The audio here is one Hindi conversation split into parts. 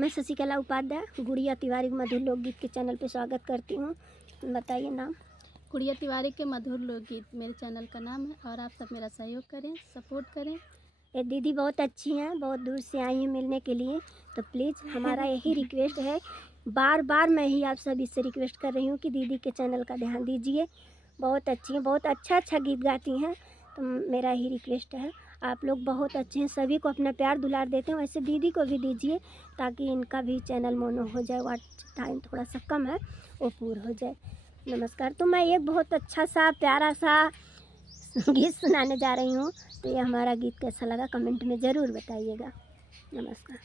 मैं शशिकला उपाध्याय गुड़िया तिवारी मधुर लोकगीत के चैनल पे स्वागत करती हूँ। बताइए नाम। गुड़िया तिवारी के मधुर लोकगीत मेरे चैनल का नाम है और आप सब मेरा सहयोग करें, सपोर्ट करें। ये दीदी बहुत अच्छी हैं, बहुत दूर से आई हैं मिलने के लिए, तो प्लीज़ हमारा यही रिक्वेस्ट है, बार बार मैं ही आप सभी से रिक्वेस्ट कर रही हूँ कि दीदी के चैनल का ध्यान दीजिए। बहुत अच्छी हैं, बहुत अच्छा गीत गाती हैं, तो मेरा ही रिक्वेस्ट है। आप लोग बहुत अच्छे हैं, सभी को अपना प्यार दुलार देते हैं, वैसे दीदी को भी दीजिए ताकि इनका भी चैनल मोनो हो जाए। वाच टाइम थोड़ा सा कम है, वो पूरा हो जाए। नमस्कार। तो मैं एक बहुत अच्छा सा प्यारा सा गीत सुनाने जा रही हूँ, तो ये हमारा गीत कैसा लगा कमेंट में ज़रूर बताइएगा। नमस्कार।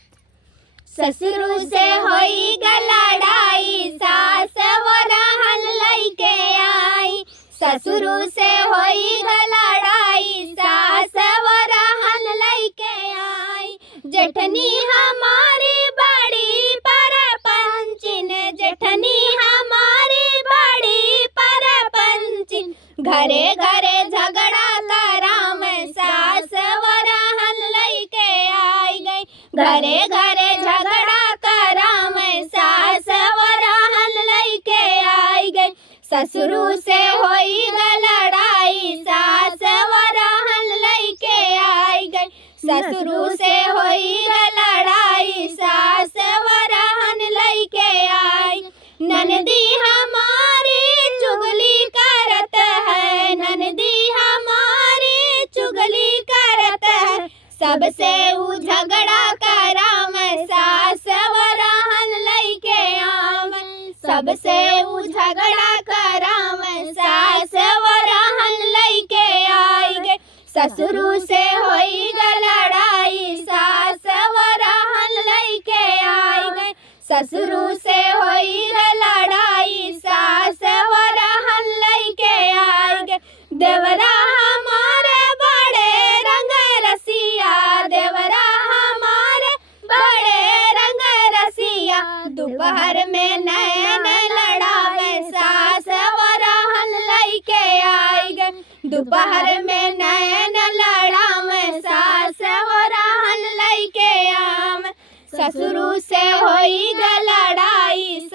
ससुर से होई गलड़ाई, सास वो रहन लइके आई। ससुर से होई गलड़ाई, सास वो रहन लइके आई। जेठनी हमारी बड़ी परपंचिन, जेठनी हमारी बड़ी परपंचिन। घरे घरे झगड़ा कराम, सास वो रहन लइके आई गई। घरे घरे झगड़ा कराम, सास वो रहन लइके आई गई। ससुर से होई लड़ाई, सास वो रहन लइके आई गई। ससुर से होई लड़ाई, सास वो रहन लइके आई। ननदी हमारी चुगली करत है, ननदी हमारी चुगली करत है। सबसे ऊ झगड़ा कराम, सास वो रहन लइके आवन। सबसे ऊ झगड़ा कराम, सास वो रहन लइके आई गई। ससुर से होई लड़ाई, सास वो रहन लइके आई गई। ससुर से होई लड़ाई, सास वो रहन लइके आई गई। देवरा हमारे बड़े रंग रसिया, देवरा हमारे बड़े रंग रसिया। दोपहर में नैन लड़ावे, सास वो रहन लइके आई गई। दोपहर में नैन लड़ावे, सास वो रहन लइके आवे। ससुर से होई लड़ाई।